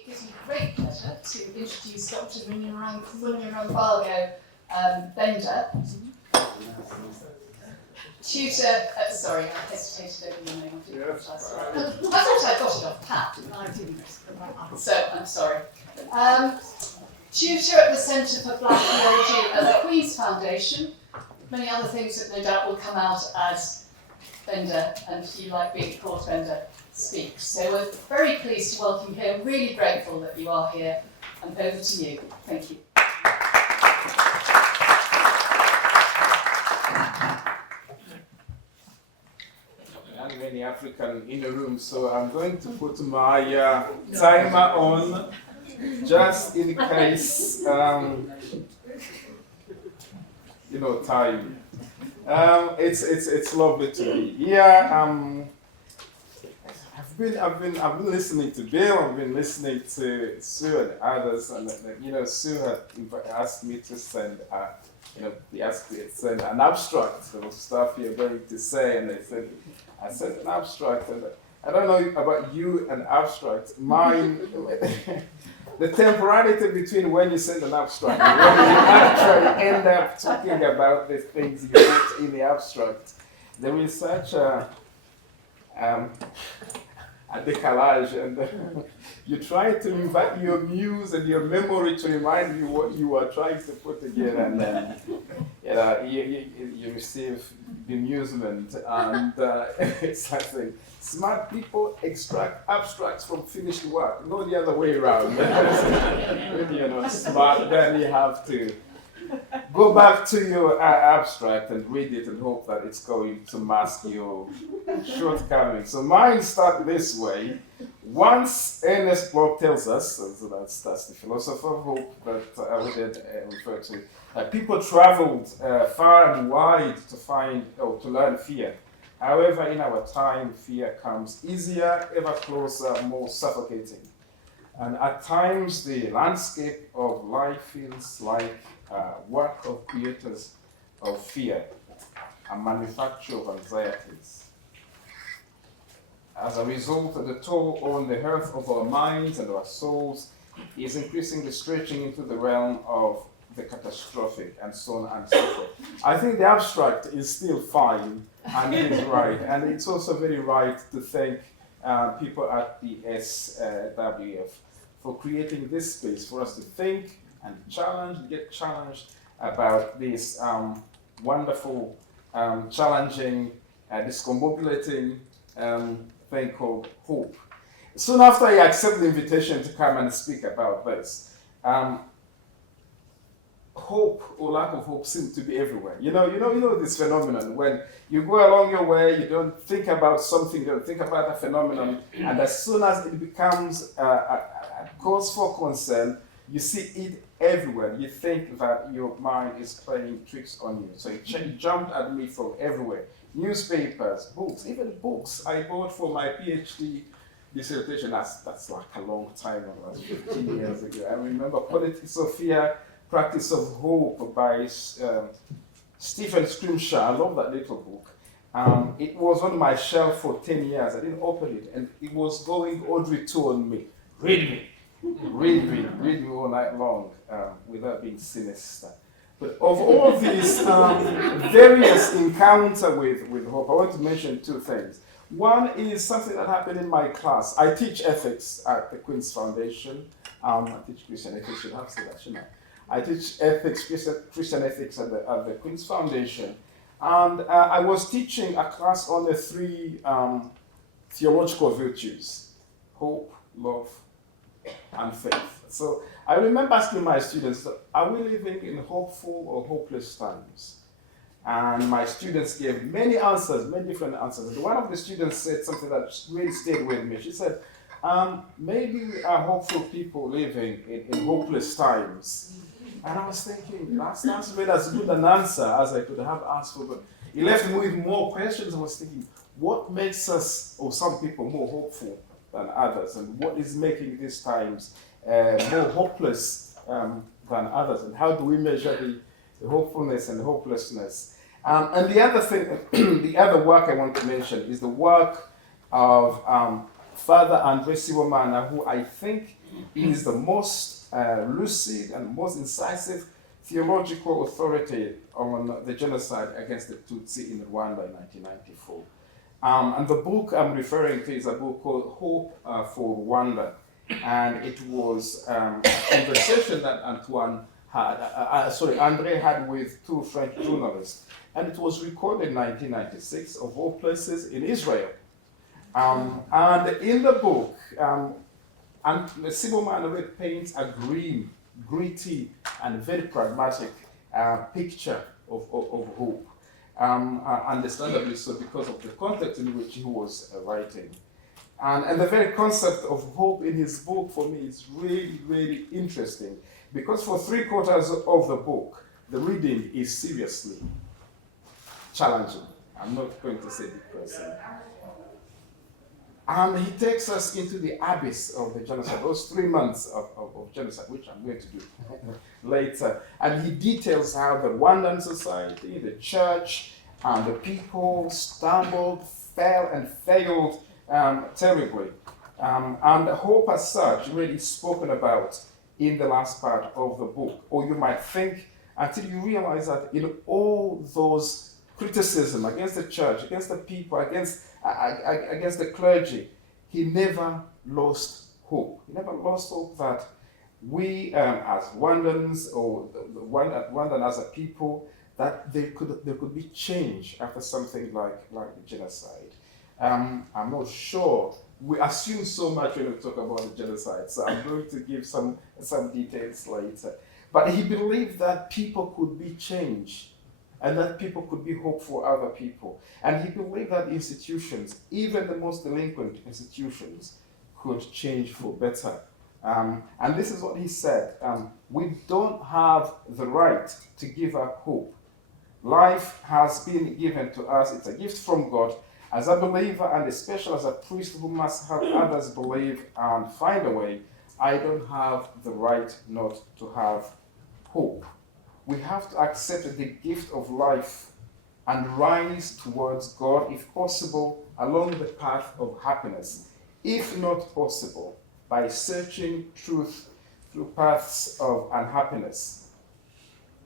It gives me great pleasure to introduce Dr Munyurangabo Benda, tutor. Sorry, I hesitated over your name. I thought I got it off pat, and I didn't. So I'm sorry. Tutor at the Centre for Black Theology at the Queens Foundation. Many other things that no doubt will come out as Benda, and you like being called Benda, speaks. So we're very pleased to welcome you here. Really grateful that you are here. And over to you. Thank you. I'm many African in the room, so I'm going to put my timer on just in case, time. It's lovely to be here. I've been listening to Bill. I've been listening to Sue and others, and Sue had asked me to send send an abstract of stuff you're going to say, and I sent an abstract, and I don't know about you and abstract. Mine, the temporality between when you send an abstract and when you actually end up talking about the things you put in the abstract, there is such a decalage, and you try to invite your muse and your memory to remind you what you are trying to put together, and then you receive bemusement, and it's like saying, smart people extract abstracts from finished work, not the other way around. When you're not smart, then you have to go back to your abstract and read it and hope that it's going to mask your shortcomings. So mine start this way. Once Ernest Bloch tells us, so that's the philosopher of hope that we did refer to, people traveled far and wide to find or to learn fear. However, in our time, fear comes easier, ever closer, more suffocating. And at times, the landscape of life feels like work of creators of fear, a manufacture of anxieties. As a result, the toll on the health of our minds and our souls is increasingly stretching into the realm of the catastrophic, and so on and so forth. I think the abstract is still fine, and it is right, and it's also very right to thank people at the SWF for creating this space for us to think and get challenged about this wonderful, challenging, discombobulating thing called hope. Soon after I accepted the invitation to come and speak about this, hope or lack of hope seems to be everywhere. You know this phenomenon when you go along your way, you don't think about something, you don't think about a phenomenon, and as soon as it becomes a cause for concern, you see it everywhere. You think that your mind is playing tricks on you. So it jumped at me from everywhere. Newspapers, books, even books I bought for my PhD dissertation. That's like a long time ago, 15 years ago. I remember Politics of Fear, Practice of Hope by Stephen Scrimshaw. I love that little book. It was on my shelf for 10 years. I didn't open it, and it was going Audrey 2 on me. Read me all night long without being sinister. But of all these various encounters with hope, I want to mention two things. One is something that happened in my class. I teach ethics at the Queens Foundation. I teach Christian ethics, should have said that, shouldn't I? I teach ethics, Christian ethics at the Queens Foundation. And I was teaching a class on the three theological virtues: hope, love, and faith. So I remember asking my students, are we living in hopeful or hopeless times? And my students gave many different answers. And one of the students said something that really stayed with me. She said, maybe we are hopeful people living in hopeless times. And I was thinking, that's really as good an answer as I could have asked for. But it left me with more questions. I was thinking, what makes us, or some people, more hopeful than others? And what is making these times more hopeless than others? And how do we measure the hopefulness and hopelessness? And the other thing, the other work I want to mention is the work of Father Andre Sibomana, who I think is the most lucid and most incisive theological authority on the genocide against the Tutsi in Rwanda in 1994. And the book I'm referring to is a book called Hope for Rwanda. And it was a conversation that Andre had with two French journalists. And it was recorded in 1996, of all places, in Israel. And in the book, and Sibomana paints a green, gritty, and very pragmatic picture of hope. Understandably so, because of the context in which he was writing. And the very concept of hope in his book, for me, is really, really interesting. Because for 3/4 of the book, the reading is seriously challenging. I'm not going to say depressing. He takes us into the abyss of the genocide, those 3 months of genocide, which I'm going to do later. And he details how the Rwandan society, the church, and the people stumbled, fell, and failed terribly. And hope as such really is spoken about in the last part of the book. Or you might think, until you realize that in all those criticism against the church, against the people, against the clergy, he never lost hope. He never lost hope that we as Rwandans, or Rwandan as a people, that there could be change after something like the genocide. I'm not sure. We assume so much when we talk about the genocide, so I'm going to give some details later. But he believed that people could be changed, and that people could be hope for other people. And he believed that institutions, even the most delinquent institutions, could change for better. And this is what he said. We don't have the right to give up hope. Life has been given to us. It's a gift from God. As a believer, and especially as a priest who must help others believe and find a way, I don't have the right not to have hope. We have to accept the gift of life and rise towards God, if possible, along the path of happiness. If not possible, by searching truth through paths of unhappiness.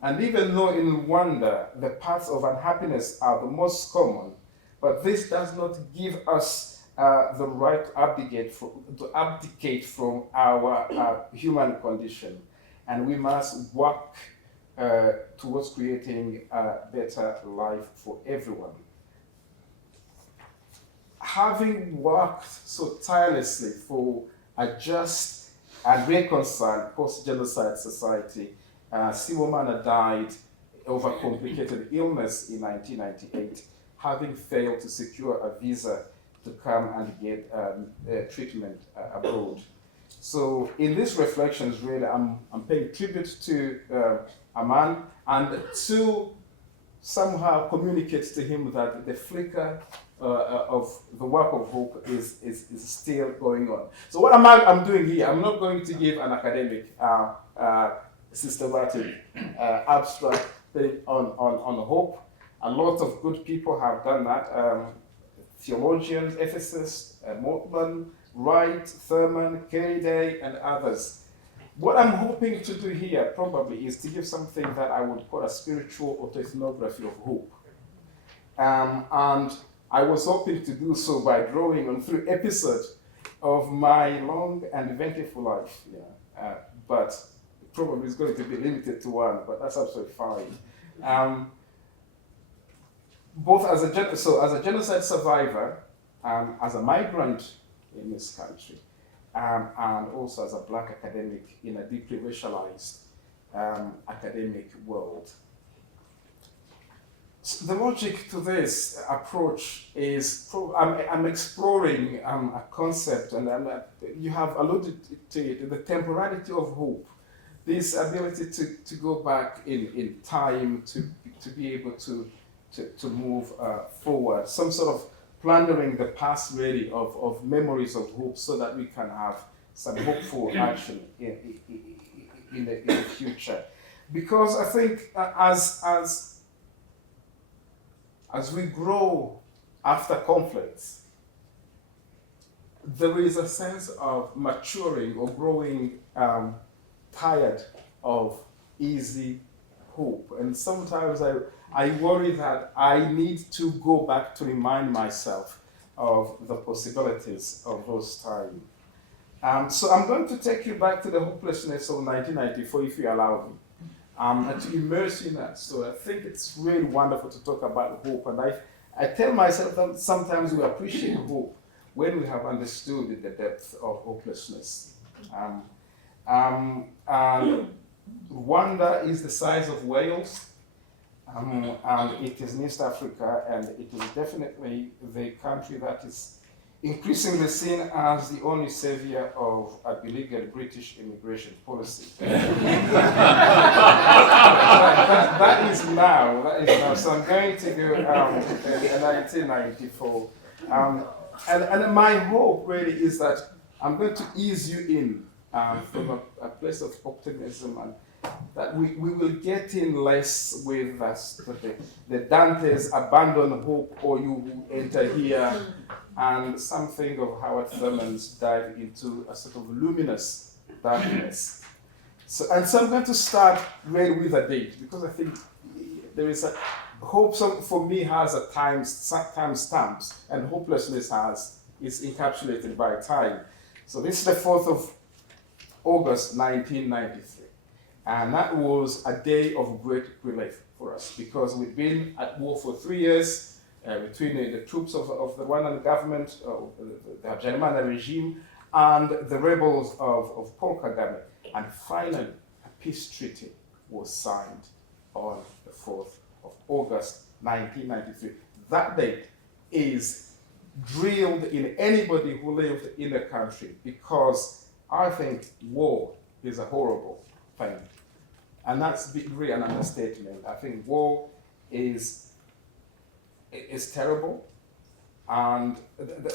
And even though in Rwanda the paths of unhappiness are the most common, but this does not give us the right to abdicate from our human condition. And we must work towards creating a better life for everyone. Having worked so tirelessly for a just and reconciled post-genocide society, Sibomana died of a complicated illness in 1998, having failed to secure a visa to come and get treatment abroad. So in these reflections, really, I'm paying tribute to a man, and to somehow communicate to him that the flicker of the work of hope is still going on. So what I'm doing here, I'm not going to give an academic, systematic, abstract thing on hope. A lot of good people have done that. Theologians, ethicists, Mortman, Wright, Thurman, Kennedy, and others. What I'm hoping to do here probably is to give something that I would call a spiritual autoethnography of hope. And I was hoping to do so by drawing on 3 episodes of my long and eventful life. Yeah. But probably it's going to be limited to 1, but that's absolutely fine. Both as a genocide survivor, as a migrant in this country, and also as a Black academic in a deeply racialized academic world. So the logic to this approach is, I'm exploring a concept, and you have alluded to it, the temporality of hope, this ability to go back in time, to be able to move forward, some sort of plundering the past really of memories of hope, so that we can have some hopeful action in the future. Because I think as we grow after conflicts, there is a sense of maturing or growing tired of easy hope. And sometimes I worry that I need to go back to remind myself of the possibilities of those times. So I'm going to take you back to the hopelessness of 1994, if you allow me, and to immerse you in that story. I think it's really wonderful to talk about hope, and I tell myself that sometimes we appreciate hope when we have understood the depth of hopelessness. And Rwanda is the size of Wales, and it is in East Africa, and it is definitely the country that is increasingly seen as the only savior of a beleaguered British immigration policy. that is now. So I'm going to go in 1994. And my hope really is that I'm going to ease you in from a place of optimism, and that we will get in less with the Dante's abandon hope, or you who enter here, and something of Howard Thurman's dive into a sort of luminous darkness. So I'm going to start really with a date, because I think there is a hope. For me, has a time stamps, and hopelessness is encapsulated by time. So this is the 4th of August 1993, and that was a day of great relief for us, because we'd been at war for 3 years between the troops of the Rwandan government, the Habyarimana regime, and the rebels of Paul Kagame. And finally, a peace treaty was signed on the 4th of August 1993. That date is drilled in anybody who lived in the country, because I think war is a horrible thing. And that's really an understatement. I think war is terrible. And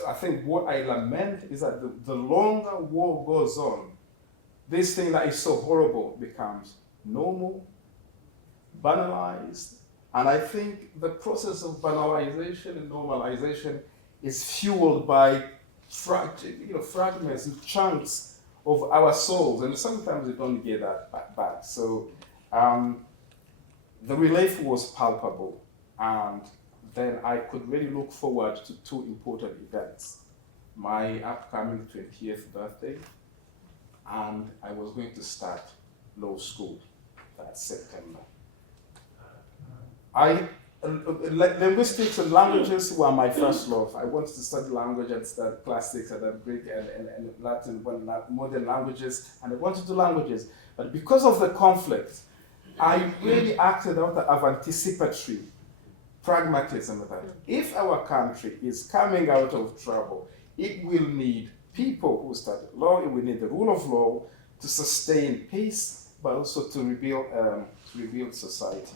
I think what I lament is that the longer war goes on, this thing that is so horrible becomes normal, banalized. And I think the process of banalization and normalization is fueled by fragments and chunks of our souls, and sometimes we don't get that back. So the relief was palpable, and then I could really look forward to 2 important events: my upcoming 20th birthday, and I was going to start law school that September. Linguistics and languages were my first love. I wanted to study language and study classics and then Greek and Latin, modern languages, and I wanted to do languages. But because of the conflict, I really acted out of anticipatory pragmatism that if our country is coming out of trouble, it will need people who study law, it will need the rule of law to sustain peace, but also to rebuild society.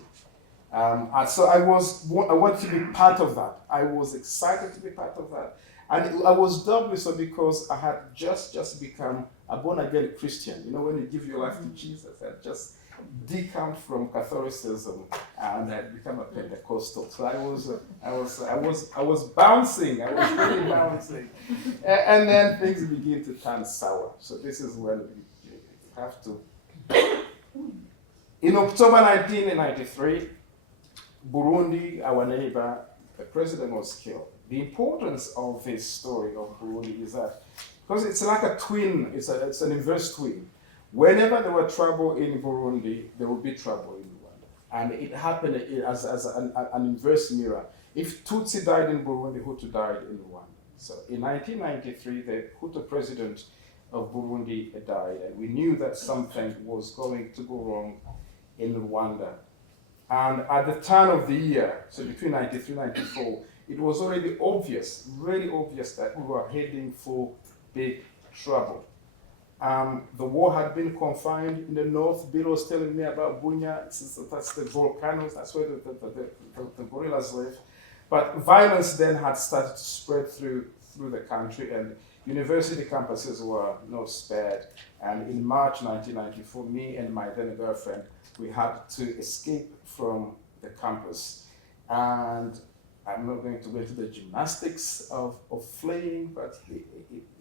And so I wanted to be part of that. I was excited to be part of that. And I was doubly so because I had just become a born-again Christian. You know, when you give your life to Jesus, I just decamped from Catholicism and I had become a Pentecostal. So I was bouncing. I was really bouncing. And then things begin to turn sour. So this is when you have to. In October 1993, Burundi, our neighbor, the president was killed. The importance of this story of Burundi is that, because it's like a twin, it's an inverse twin. Whenever there were trouble in Burundi, there would be trouble in Rwanda. And it happened as an inverse mirror. If Tutsi died in Burundi, Hutu died in Rwanda. So in 1993, the Hutu president of Burundi died, and we knew that something was going to go wrong in Rwanda. And at the turn of the year, so between 93 and 94, it was already obvious, really obvious, that we were heading for big trouble. The war had been confined in the north. Bill was telling me about Bunya. That's the volcanoes, that's where the guerrillas live. But violence then had started to spread through the country, and university campuses were not spared. And in March 1994, me and my then girlfriend, we had to escape from the campus. And I'm not going to go into the gymnastics of fleeing, but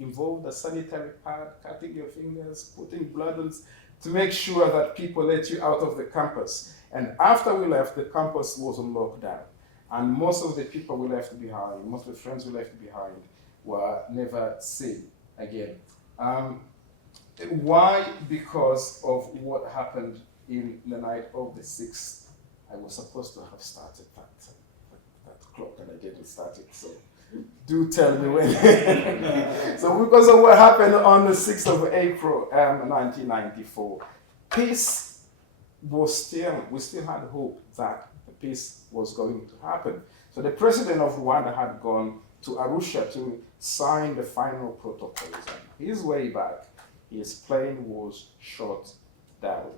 involved a sanitary pad, cutting your fingers, putting blood on, to make sure that people let you out of the campus. And after we left, the campus was on lockdown. And most of the people we left behind, most of the friends we left behind, were never seen again. Why? Because of what happened in the night of the 6th. I was supposed to have started that clock, and I didn't start it, so do tell me when. So because of what happened on the 6th of April, 1994, peace was we still had hope that the peace was going to happen. So the president of Rwanda had gone to Arusha to sign the final protocols. And his way back, his plane was shot down.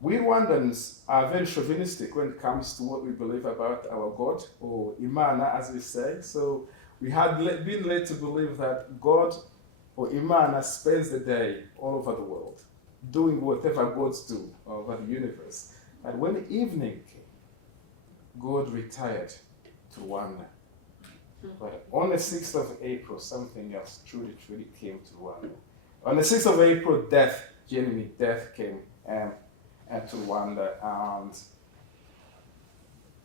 We Rwandans are very chauvinistic when it comes to what we believe about our God, or Imana as we say. So we had been led to believe that God, or Imana, spends the day all over the world, doing whatever gods do over the universe. And when the evening came, God retired to Rwanda. But on the 6th of April, something else truly came to Rwanda. On the 6th of April, genuine death came to Rwanda, and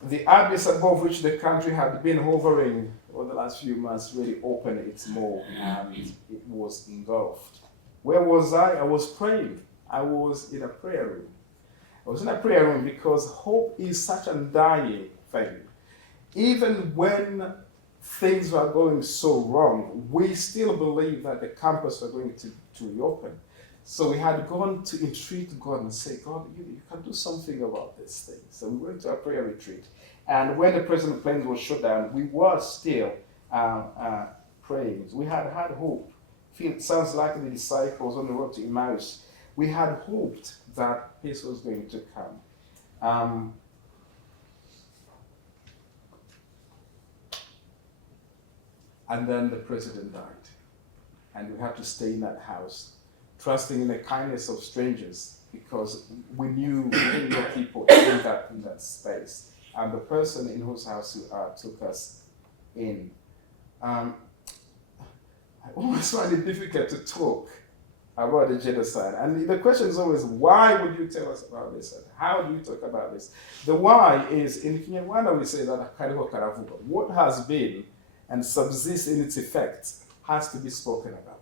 the abyss above which the country had been hovering over the last few months really opened its maw, and it was engulfed. Where was I? I was praying. I was in a prayer room. I was in a prayer room because hope is such an undying thing. Even when things were going so wrong, we still believed that the campus were going to reopen. So we had gone to entreat God and say, God, you can do something about this thing. So we went to a prayer retreat. And when the president's plane was shut down, we were still praying. We had hope. It sounds like the disciples on the road to Emmaus. We had hoped that peace was going to come. And then the president died. And we had to stay in that house, trusting in the kindness of strangers, because we knew people in that space. And the person in whose house took us in. I always find it difficult to talk about the genocide. And the question is always, why would you tell us about this? And how do you talk about this? The why is, in Kinyarwanda we say that kariho karavuga. What has been and subsists in its effect has to be spoken about.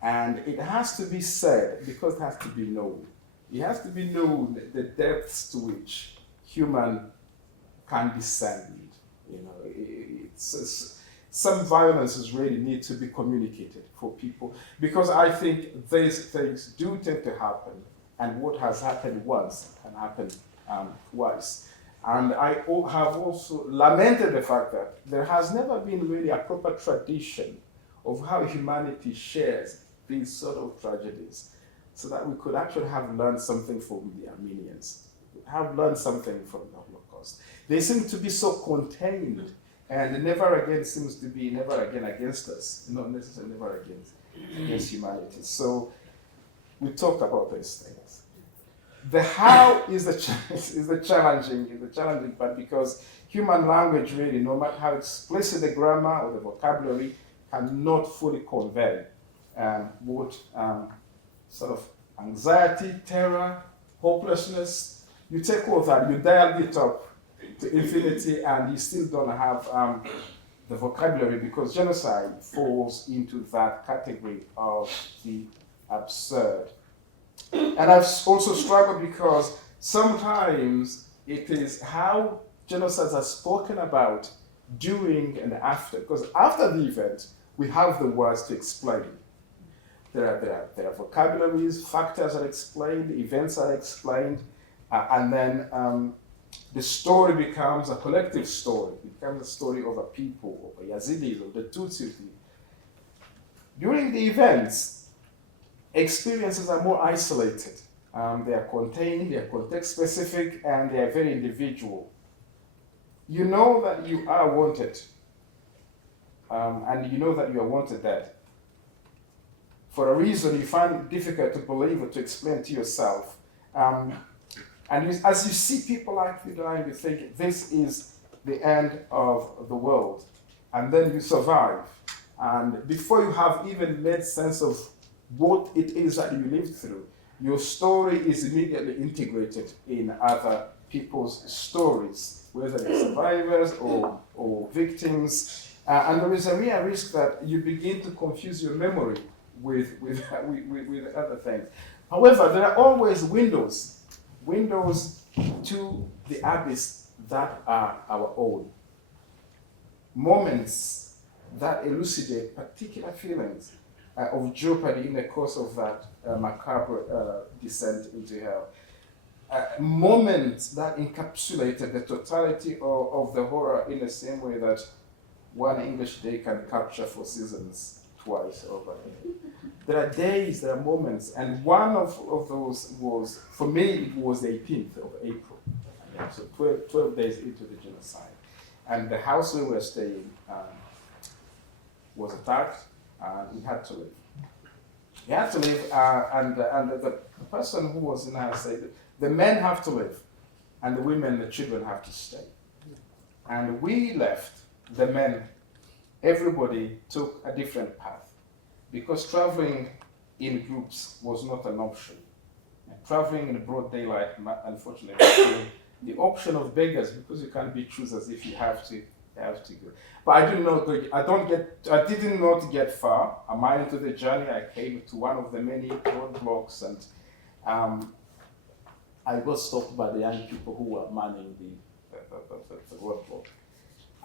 And it has to be said because it has to be known. It has to be known the depths to which human can descend. Some violences really need to be communicated for people, because I think these things do tend to happen, and what has happened once can happen twice. And I have also lamented the fact that there has never been really a proper tradition of how humanity shares these sort of tragedies, so that we could actually have learned something from the Armenians, have learned something from the Holocaust. They seem to be so contained, and never again seems to be never again against us, not necessarily never against humanity. So we talked about these things. The how is the challenging part, because human language really, no matter how explicit the grammar or the vocabulary, cannot fully convey what sort of anxiety, terror, hopelessness. You take all that, you dial it up to infinity, and you still don't have the vocabulary, because genocide falls into that category of the absurd. And I've also struggled because sometimes it is how genocides are spoken about during and after. Because after the event, we have the words to explain. There are vocabularies, factors are explained, events are explained, and then the story becomes a collective story. It becomes a story of a people, of the Yazidis, of the Tutsi. During the events, experiences are more isolated. They are contained, they are context-specific, and they are very individual. You know that you are wanted, and you know that you are wanted dead. For a reason you find it difficult to believe or to explain to yourself. And as you see people like you dying, you think this is the end of the world. and then you survive. And before you have even made sense of what it is that you lived through, your story is immediately integrated in other people's stories, whether they're survivors or victims. And there is a real risk that you begin to confuse your memory with other things. However, there are always windows to the abyss that are our own. Moments that elucidate particular feelings of jeopardy in the course of that macabre descent into hell. Moments that encapsulated the totality of the horror in the same way that one English day can capture 4 seasons twice over. There are days, there are moments, and one of those was, for me, it was the 18th of April. So 12 days into the genocide. And the house we were staying was attacked, and we had to leave. We had to leave, and the person who was in the house said, the men have to leave, and the women and the children have to stay. And we left, the men, everybody took a different path, because traveling in groups was not an option. And traveling in broad daylight, unfortunately, the option of beggars, because you can't be choosers if you have to go. But I did not get far. A mile into the journey, I came to one of the many roadblocks, and I got stopped by the young people who were manning the roadblock.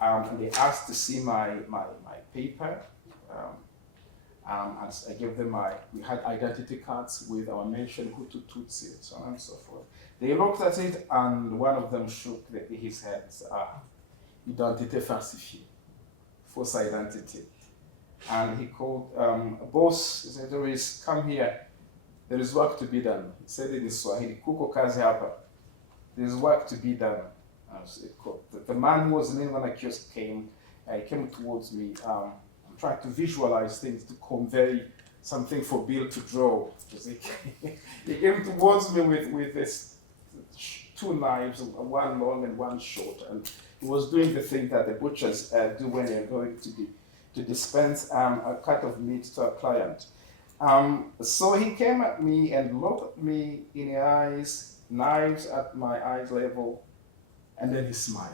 And they asked to see my paper. And I gave them we had identity cards with our mention Hutu, Tutsi, and so on and so forth. They looked at it, and one of them shook his head and said, identité falsifiée, false identity. And he called a boss, he said, come here, there is work to be done. He said it in Swahili, kuko kazi hapa, there is work to be done. The man who was leaning on a kiosk came towards me. I'm trying to visualize things, to convey something for Bill to draw. He came towards me with this 2 knives, one long and one short, and he was doing the thing that the butchers do when they're going to dispense a cut of meat to a client. So he came at me and looked at me in the eyes, knives at my eyes level, and then he smiled.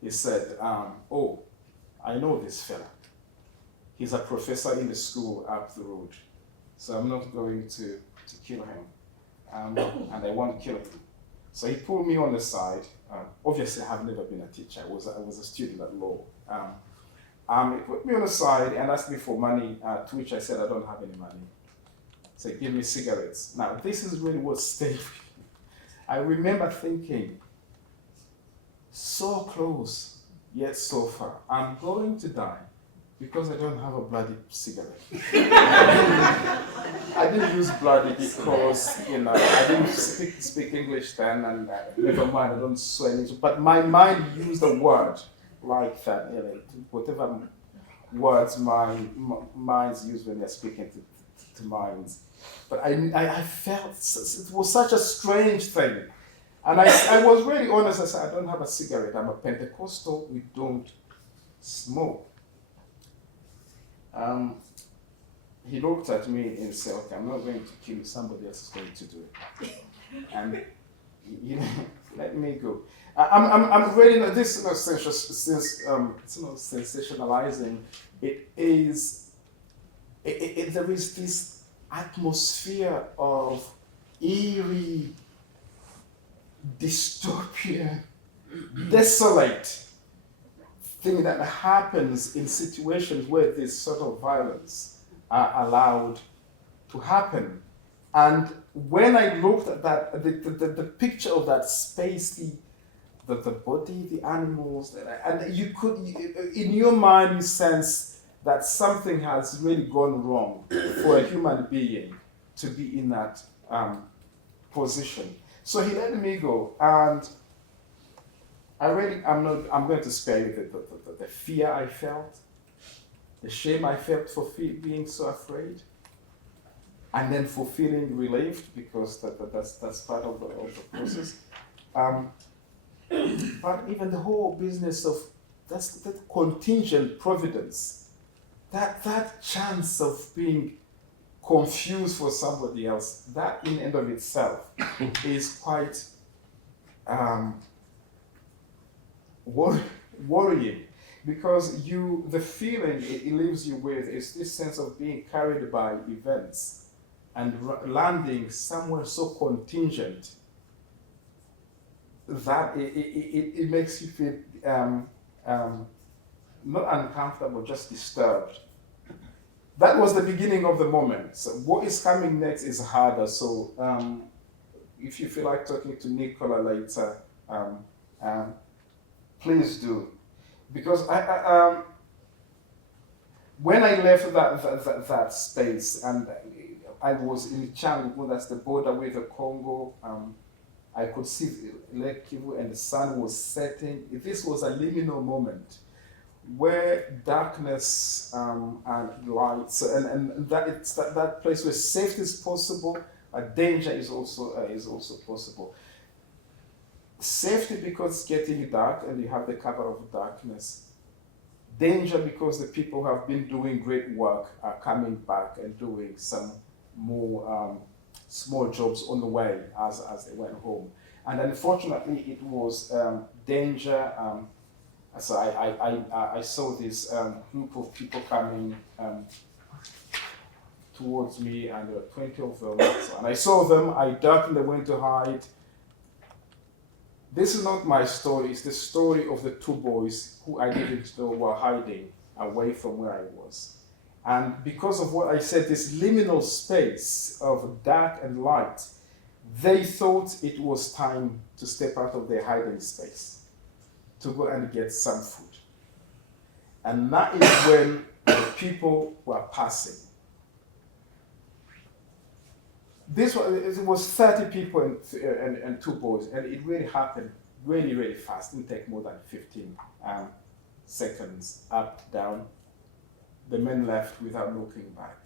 He said, oh, I know this fella. He's a professor in the school up the road, so I'm not going to kill him, and I won't kill him. So he pulled me on the side. Obviously, I have never been a teacher. I was a student at law. He put me on the side and asked me for money, to which I said, I don't have any money. So he gave me cigarettes. Now, this is really what stayed with me. I remember thinking, so close, yet so far. I'm going to die because I don't have a bloody cigarette. I didn't use bloody because, I didn't speak English then, and never mind, I don't swear English. But my mind used a word like that, whatever words minds use when they're speaking to minds. But I felt it was such a strange thing. And I was really honest. I said, I don't have a cigarette. I'm a Pentecostal. We don't smoke. He looked at me and said, okay, I'm not going to kill you. Somebody else is going to do it. And, let me go. I'm really not, this is not sensationalizing. There is this atmosphere of eerie, dystopian, desolate thing that happens in situations where this sort of violence are allowed to happen. And when I looked at that, the picture of that space, the body, the animals, and you could, in your mind, you sense that something has really gone wrong for a human being to be in that position. So he let me go, and I'm going to spare you the fear I felt, the shame I felt for being so afraid, and then for feeling relieved, because that's part of the process. But even the whole business of that contingent providence, that chance of being confused for somebody else, that in and of itself is quite worrying, because the feeling it leaves you with is this sense of being carried by events and landing somewhere so contingent that it makes you feel not uncomfortable, just disturbed. That was the beginning of the moment. So what is coming next is harder. So if you feel like talking to Nicola later, please do. Because when I left that space, and I was in Changu, that's the border with the Congo, I could see Lake Kivu and the sun was setting. This was a liminal moment where darkness and light, and it's that place where safety is possible, danger is also possible. Safety because it's getting dark and you have the cover of darkness. Danger because the people who have been doing great work are coming back and doing some more small jobs on the way as they went home. And unfortunately, it was danger. So I saw this group of people coming towards me, and there were 20 of them. So, and I saw them, I ducked and they went to hide. This is not my story, it's the story of the two boys who I didn't know were hiding away from where I was. And because of what I said, this liminal space of dark and light, they thought it was time to step out of their hiding space, to go and get some food. And that is when the people were passing. It was 30 people and two boys, and it really happened really, really fast. It didn't take more than 15 seconds, up, down. The men left without looking back.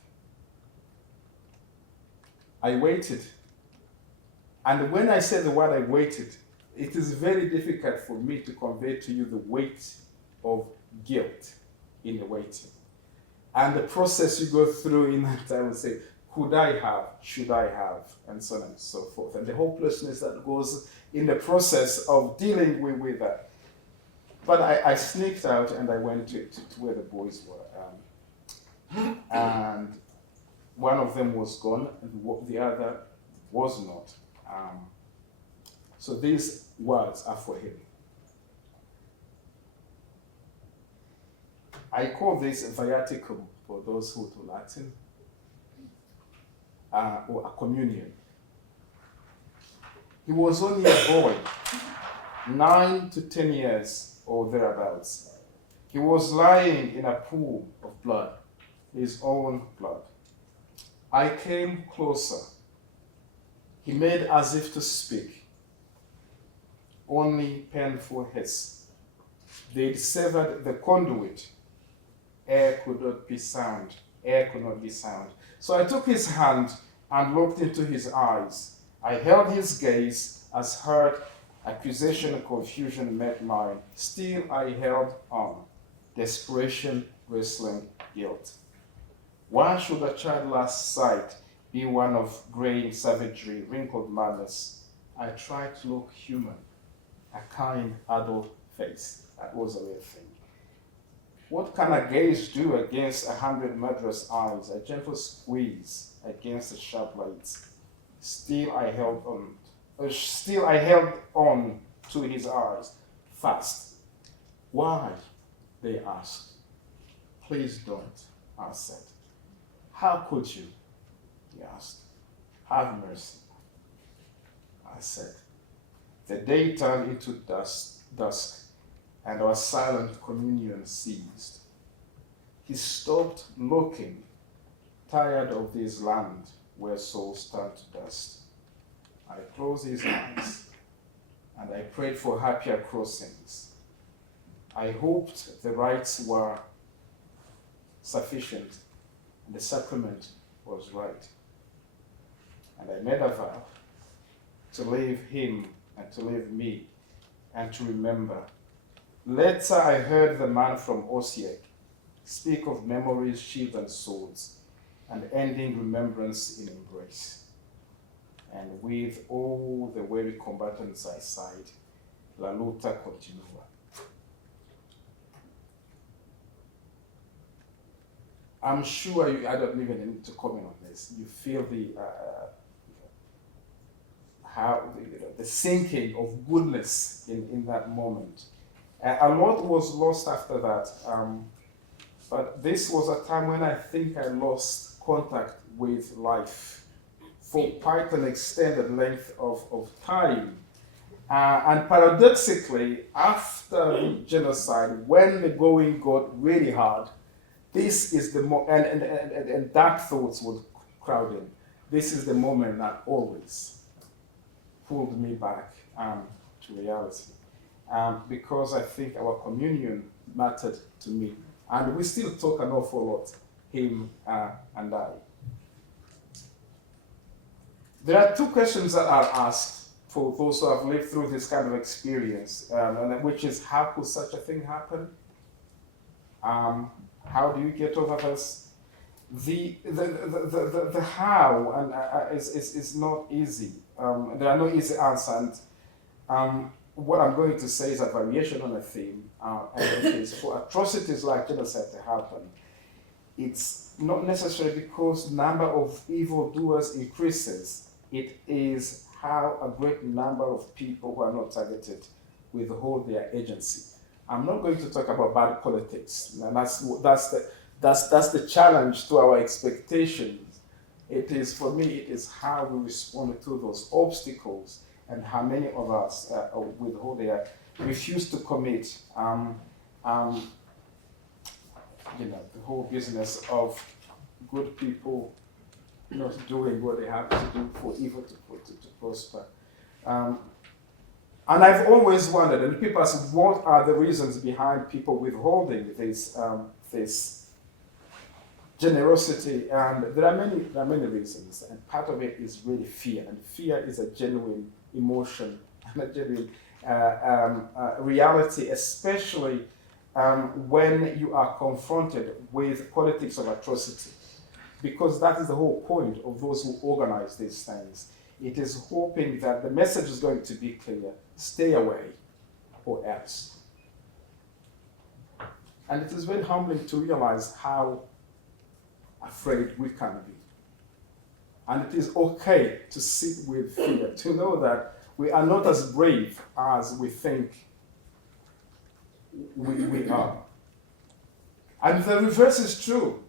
I waited. And when I say the word I waited, it is very difficult for me to convey to you the weight of guilt in the waiting. And the process you go through in that, I would say, could I have, should I have, and so on and so forth. And the hopelessness that goes in the process of dealing with that. But I sneaked out and I went to where the boys were. And one of them was gone and the other was not. So these words are for him. I call this viaticum for those who do Latin, or a communion. He was only a boy, 9 to 10 years or thereabouts. He was lying in a pool of blood, his own blood. I came closer. He made as if to speak. Only painful hiss. They'd severed the conduit. Air could not be sound. Air could not be sound. So I took his hand and looked into his eyes. I held his gaze as hurt, accusation, and confusion met mine. Still I held on. Desperation, wrestling, guilt. Why should a childless sight be one of graying savagery, wrinkled madness? I tried to look human, a kind adult face. That was a real thing. What can a gaze do against 100 murderous eyes? A gentle squeeze against the sharp lights. Still I held on to his eyes, fast. Why? They asked. Please don't, I said. How could you? He asked. Have mercy, I said. The day turned into dusk, and our silent communion ceased. He stopped looking, tired of this land where souls turn to dust. I closed his eyes, and I prayed for happier crossings. I hoped the rites were sufficient, and the sacrament was right. And I made a vow to leave him and to leave me, and to remember Later I heard the man from Osiek speak of memories, shields, and swords, and ending remembrance in embrace. And with all the weary combatants I sighed, la luta continua. I'm sure I don't even need to comment on this. You feel the sinking of goodness in that moment. A lot was lost after that, but this was a time when I think I lost contact with life for quite an extended length of time. And paradoxically, after the genocide, when the going got really hard, this is the and dark thoughts would crowd in. This is the moment that always pulled me back to reality, because I think our communion mattered to me, and we still talk an awful lot, him and I. There are two questions that are asked for those who have lived through this kind of experience, which is, how could such a thing happen? How do you get over this? The how is not easy. There are no easy answers. And what I'm going to say is a variation on a theme. And it is for atrocities like genocide to happen, it's not necessarily because the number of evildoers increases. It is how a great number of people who are not targeted withhold their agency. I'm not going to talk about bad politics, and that's the challenge to our expectations. It is, for me, it is how we respond to those obstacles, and how many of us withhold their, refuse to commit. The whole business of good people not doing what they have to do for evil to prosper. And I've always wondered, and people ask, what are the reasons behind people withholding this generosity? And there are many reasons, and part of it is really fear, and fear is a genuine emotion and a genuine reality, especially when you are confronted with politics of atrocity, because that is the whole point of those who organize these things. It is hoping that the message is going to be clear: stay away or else. And it is very humbling to realize how afraid we can be. And it is okay to sit with fear, to know that we are not as brave as we think we are. And the reverse is true.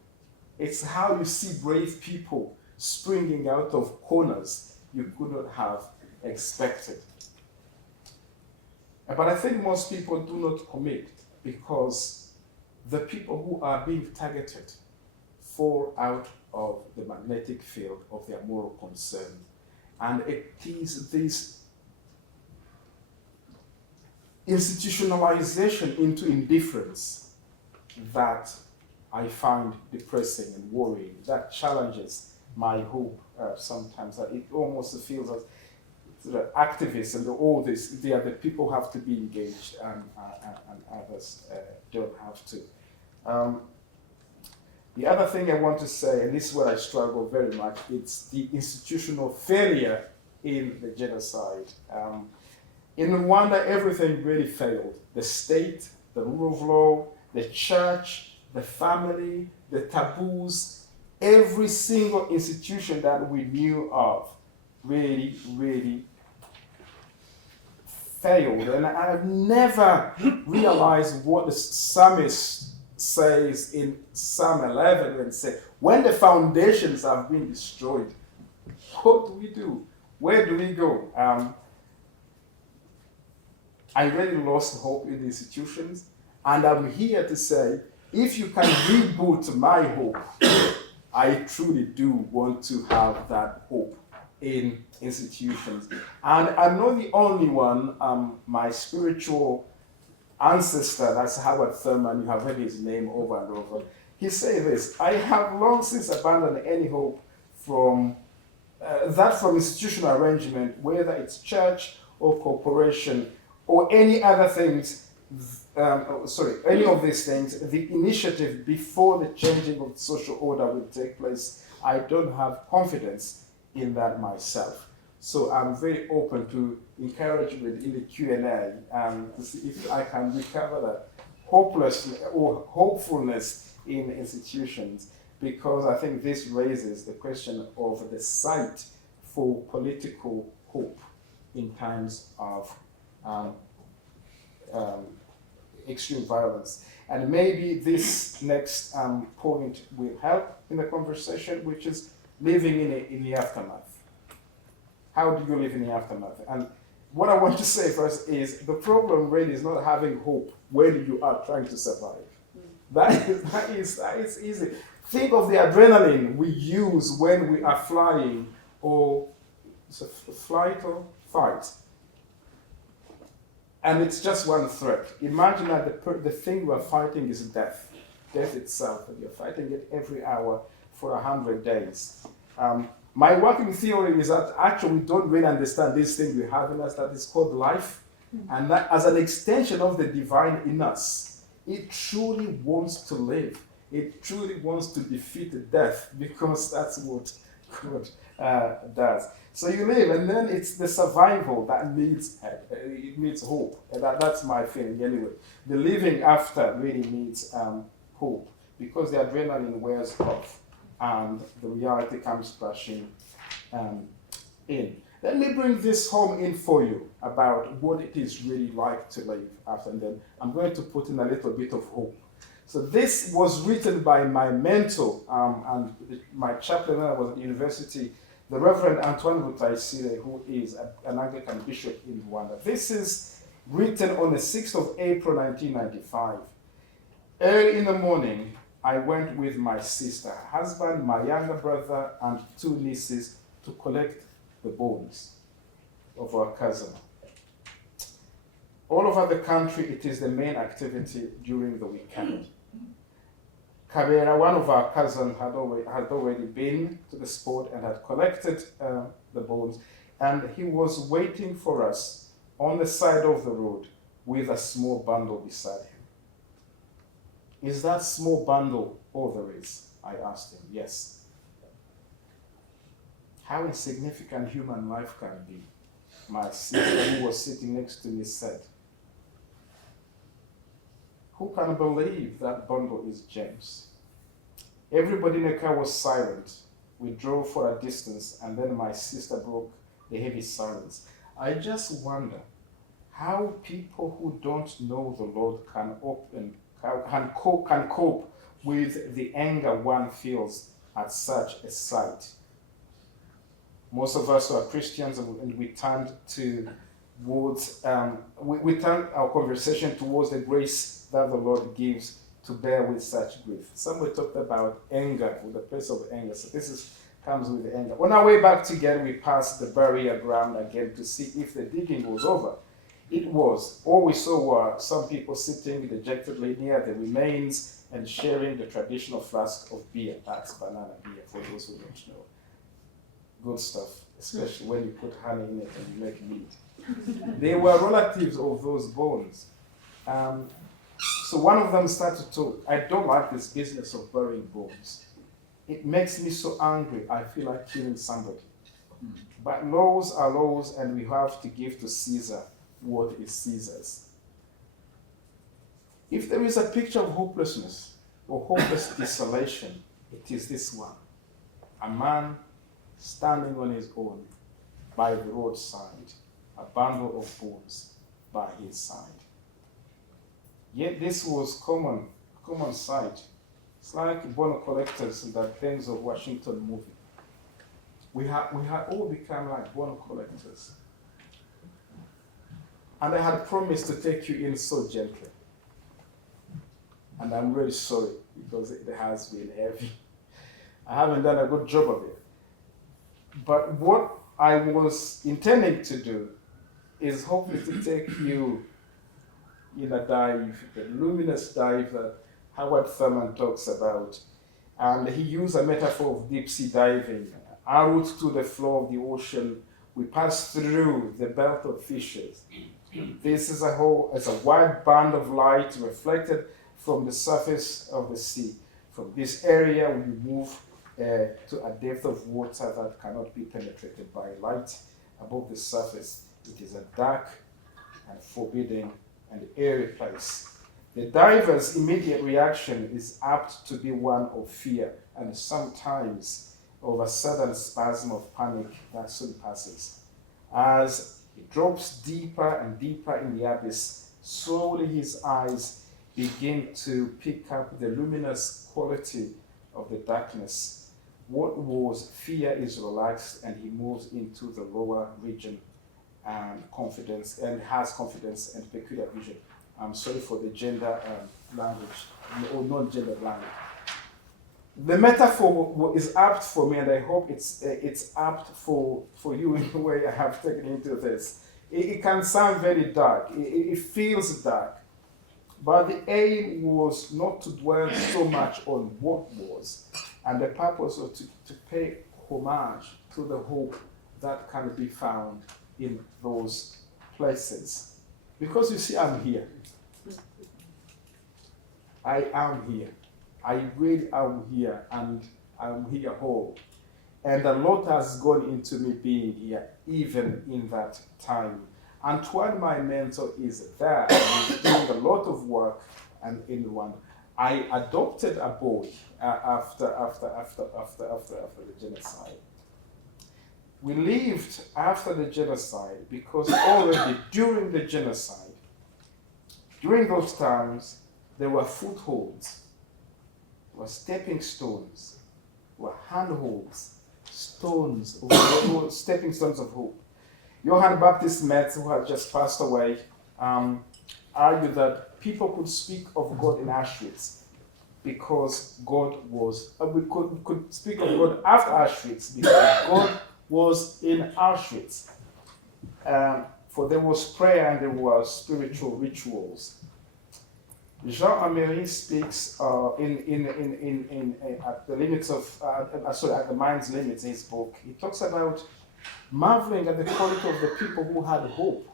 It's how you see brave people springing out of corners you could not have expected. But I think most people do not commit because the people who are being targeted fall out of the magnetic field of their moral concern. And it is this institutionalization into indifference that I find depressing and worrying, that challenges my hope sometimes. It almost feels as the activists and all this, they are the people who have to be engaged, and others don't have to. The other thing I want to say, and this is where I struggle very much, it's the institutional failure in the genocide. In Rwanda, everything really failed. The state, the rule of law, the church, the family, the taboos, every single institution that we knew of really, really failed. And I've never realized what the psalmist says in Psalm 11 and say, when the foundations have been destroyed, what do we do? Where do we go? I really lost hope in the institutions, and I'm here to say, if you can reboot my hope, I truly do want to have that hope in institutions. And I'm not the only one. My spiritual ancestor, that's Howard Thurman, you have heard his name over and over. He said this: I have long since abandoned any hope from institutional arrangement, whether it's church or corporation or any other things. any of these things, the initiative before the changing of the social order will take place, I don't have confidence in that myself. So I'm very open to encouragement in the Q&A to see if I can recover that hopelessness or hopefulness in institutions, because I think this raises the question of the site for political hope in times of extreme violence. And maybe this next point will help in the conversation, which is living in the aftermath. How do you live in the aftermath? And what I want to say first is the problem really is not having hope when you are trying to survive. That is easy. Think of the adrenaline we use when we are flying, or it's a flight or fight. And it's just one threat. Imagine that the thing you are fighting is death itself, and you're fighting it every hour for 100 days. My working theory is that actually we don't really understand this thing we have in us that is called life, and that as an extension of the divine in us, it truly wants to live. It truly wants to defeat death, because that's what God does. So you live, and then it's the survival that needs hope. And that's my feeling anyway. The living after really needs hope, because the adrenaline wears off and the reality comes crashing in. Let me bring this home in for you about what it is really like to live after, and then I'm going to put in a little bit of hope. So this was written by my mentor and my chaplain when I was at university, the Reverend Antoine Rutaisire, who is an Anglican bishop in Rwanda. This is written on the 6th of April 1995. Early in the morning, I went with my sister, husband, my younger brother, and 2 nieces to collect the bones of our cousin. All over the country, it is the main activity during the weekend. Kabera, one of our cousins, had already been to the spot and had collected the bones, and he was waiting for us on the side of the road with a small bundle beside him. Is that small bundle all there is? I asked him. Yes. How insignificant human life can be, my sister, who was sitting next to me, said. Who can believe that bundle is James? Everybody in the car was silent. We drove for a distance, and then my sister broke the heavy silence. I just wonder how people who don't know the Lord can cope with the anger one feels at such a sight. Most of us are Christians, and we turned we turned our conversation towards the grace that the Lord gives to bear with such grief. Somebody talked about anger, with the place of anger. So this comes with anger. On our way back together, we passed the burial ground again to see if the digging was over. It was. All we saw were some people sitting dejectedly near the remains and sharing the traditional flask of beer. That's banana beer, for those who don't know. Good stuff, especially when you put honey in it and you make meat. They were relatives of those bones. So one of them started to talk. I don't like this business of burying bones. It makes me so angry. I feel like killing somebody. But laws are laws, and we have to give to Caesar what is Caesar's. If there is a picture of hopelessness or hopeless desolation, it is this one. A man standing on his own by the roadside, a bundle of bones by his side. Yet this was common sight. It's like bone collectors in that Denzel Washington movie. We had all become like bone collectors. And I had promised to take you in so gently. And I'm really sorry, because it has been heavy. I haven't done a good job of it. But what I was intending to do is hopefully to take you in a dive, the luminous dive that Howard Thurman talks about. And he used a metaphor of deep sea diving. En route to the floor of the ocean, we pass through the belt of fishes This is a wide band of light reflected from the surface of the sea. From this area, we move to a depth of water that cannot be penetrated by light above the surface. It is a dark and forbidding and airy place. The diver's immediate reaction is apt to be one of fear and sometimes of a sudden spasm of panic that soon passes. As he drops deeper and deeper in the abyss, slowly his eyes begin to pick up the luminous quality of the darkness. What was fear is relaxed, and he moves into the lower region and has confidence and peculiar vision. I'm sorry for the gender language, or non-gendered language. The metaphor is apt for me, and I hope it's apt for you in the way I have taken into this. It can sound very dark. It feels dark. But the aim was not to dwell so much on what was, and the purpose was to pay homage to the hope that can be found in those places. Because you see, I'm here. I am here. I really am here, and I'm here whole. And a lot has gone into me being here, even in that time. Antoine, my mentor, is there. He's doing a lot of work and in Rwanda. I adopted a boy after the genocide. We lived after the genocide because already during the genocide, during those times, there were footholds, there were stepping stones, there were handholds, stepping stones of hope. Johann Baptist Metz, who had just passed away, argued that people could speak of God in Auschwitz because God was, we could speak of God after Auschwitz because God was in Auschwitz. For there was prayer and there were spiritual rituals. Jean Améry speaks at the limits of, at the mind's limits in his book. He talks about marveling at the quality of the people who had hope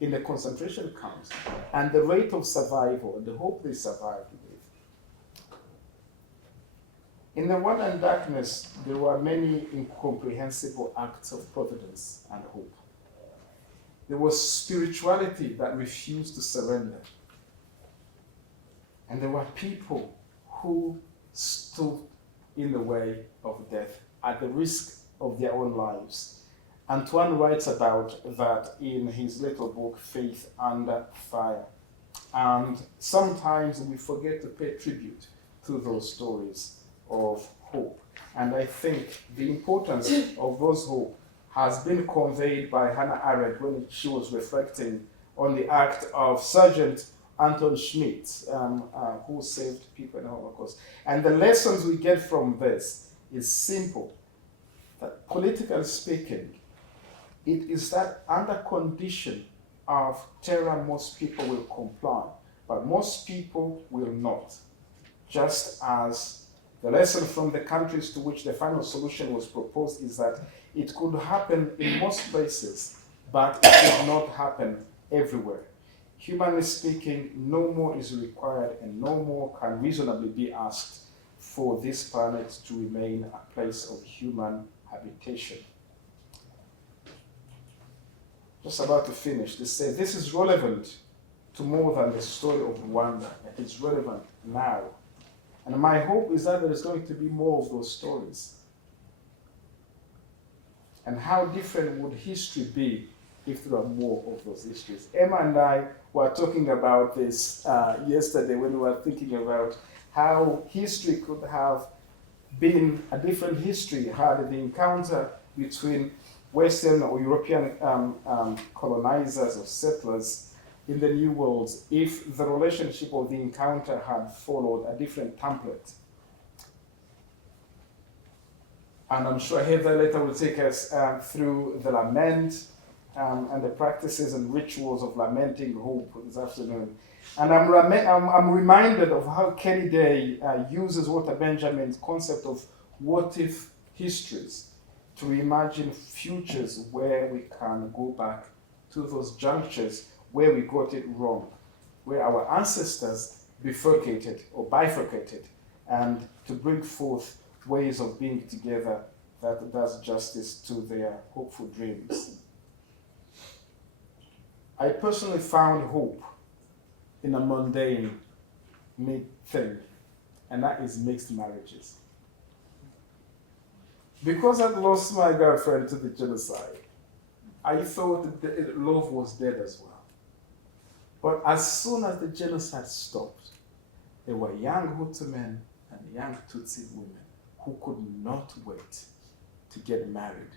in the concentration camps and the rate of survival and the hope they survived with. In the wonder and darkness, there were many incomprehensible acts of providence and hope. There was spirituality that refused to surrender. And there were people who stood in the way of death at the risk of their own lives. Antoine writes about that in his little book, Faith Under Fire. And sometimes we forget to pay tribute to those stories of hope. And I think the importance of those hope has been conveyed by Hannah Arendt when she was reflecting on the act of Sergeant Anton Schmidt, who saved people in the Holocaust. And the lessons we get from this is simple, that politically speaking, it is that under condition of terror, most people will comply, but most people will not. Just as the lesson from the countries to which the final solution was proposed is that it could happen in most places, but it could not happen everywhere. Humanly speaking, no more is required and no more can reasonably be asked for this planet to remain a place of human habitation. Just about to finish, they say this is relevant to more than the story of Rwanda. It is relevant now. And my hope is that there is going to be more of those stories. And how different would history be if there are more of those histories? Emma and I were talking about this yesterday when we were thinking about how history could have been a different history had the encounter between Western or European colonizers or settlers in the New World if the relationship of the encounter had followed a different template. And I'm sure Heather later will take us through the lament and the practices and rituals of lamenting hope this afternoon. And I'm reminded of how Kelly Day uses Walter Benjamin's concept of what-if histories to imagine futures where we can go back to those junctures where we got it wrong, where our ancestors bifurcated or bifurcated, and to bring forth ways of being together that does justice to their hopeful dreams. I personally found hope in a mundane thing, and that is mixed marriages. Because I'd lost my girlfriend to the genocide, I thought that love was dead as well. But as soon as the genocide stopped, there were young Hutu men and young Tutsi women who could not wait to get married,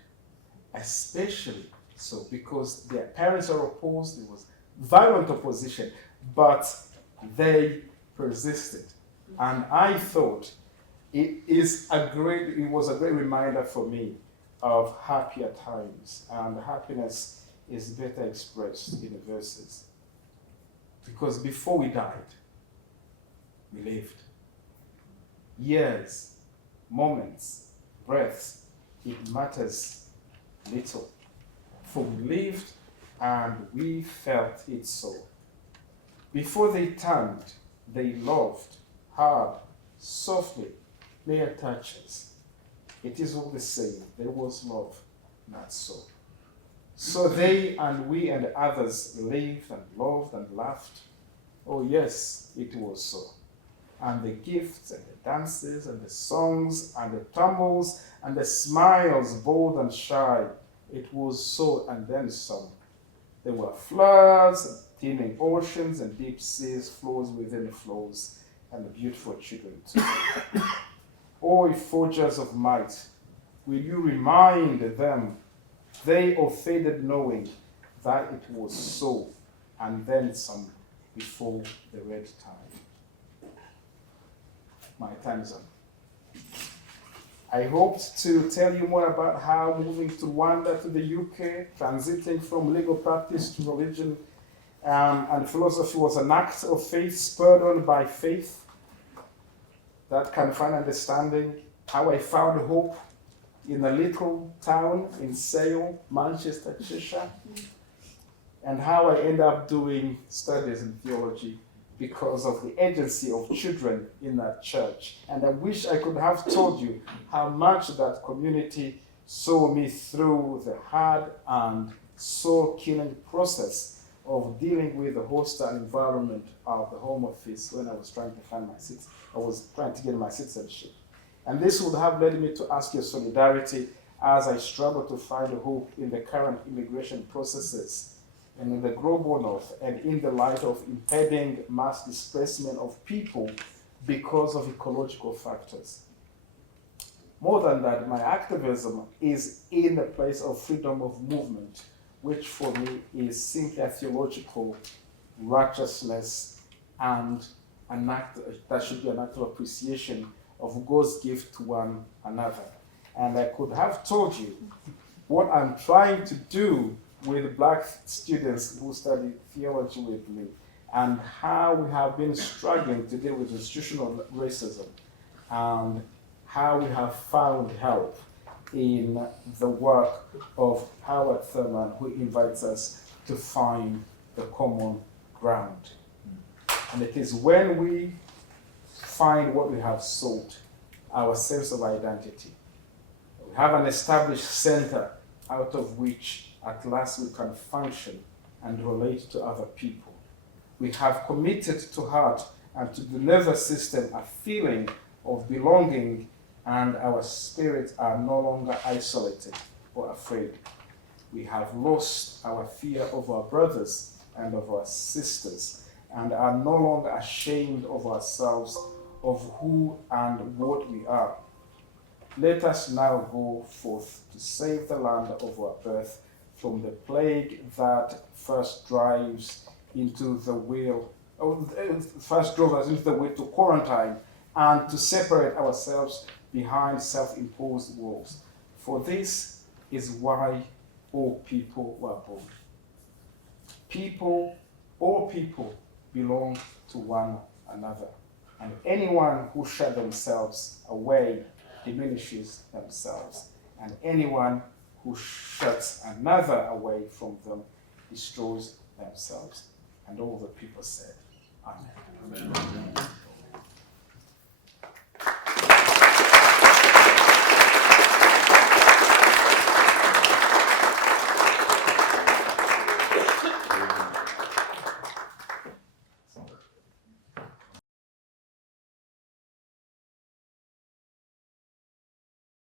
especially so because their parents are opposed. There was violent opposition, but they persisted. And I thought it was a great reminder for me of happier times, and happiness is better expressed in the verses. Because before we died, we lived. Years, moments, breaths, it matters little. For we lived and we felt it so. Before they turned, they loved hard, softly, mere touches. It is all the same. There was love, not so. So they and we and others lived and loved and laughed. Oh yes, it was so. And the gifts and the dances and the songs and the tumbles and the smiles, bold and shy, it was so and then some. There were floods and teeming oceans and deep seas, flows within flows, and the beautiful children too. O forgers of might, will you remind them, they of faded knowing, that it was so, and then some, before the red tide. My time is up. I hoped to tell you more about how moving to Rwanda to the UK, transiting from legal practice to religion and philosophy was an act of faith spurred on by faith that can find understanding, how I found hope in a little town in Sale, Manchester, Cheshire, and how I ended up doing studies in theology because of the agency of children in that church. And I wish I could have told you how much that community saw me through the hard and soul-killing process of dealing with the hostile environment of the Home Office when I was trying to find my seat. I was trying to get my citizenship. And this would have led me to ask your solidarity as I struggle to find hope in the current immigration processes and in the global north, and in the light of impending mass displacement of people because of ecological factors. More than that, my activism is in the place of freedom of movement, which for me is simply a theological righteousness and an act that should be an act of appreciation of God's gift to one another. And I could have told you what I'm trying to do with Black students who study theology with me, and how we have been struggling to deal with institutional racism, and how we have found help in the work of Howard Thurman, who invites us to find the common ground. And it is when we find what we have sought, our sense of identity. We have an established center out of which at last we can function and relate to other people. We have committed to heart and to the nervous system a feeling of belonging, and our spirits are no longer isolated or afraid. We have lost our fear of our brothers and of our sisters, and are no longer ashamed of ourselves, of who and what we are. Let us now go forth to save the land of our birth from the plague that first drove us into the will to quarantine, and to separate ourselves behind self-imposed walls. For this is why all people were born. All people belong to one another, and anyone who shuts themselves away diminishes themselves, and anyone who shuts another away from them destroys themselves. And all the people said, Amen. Amen.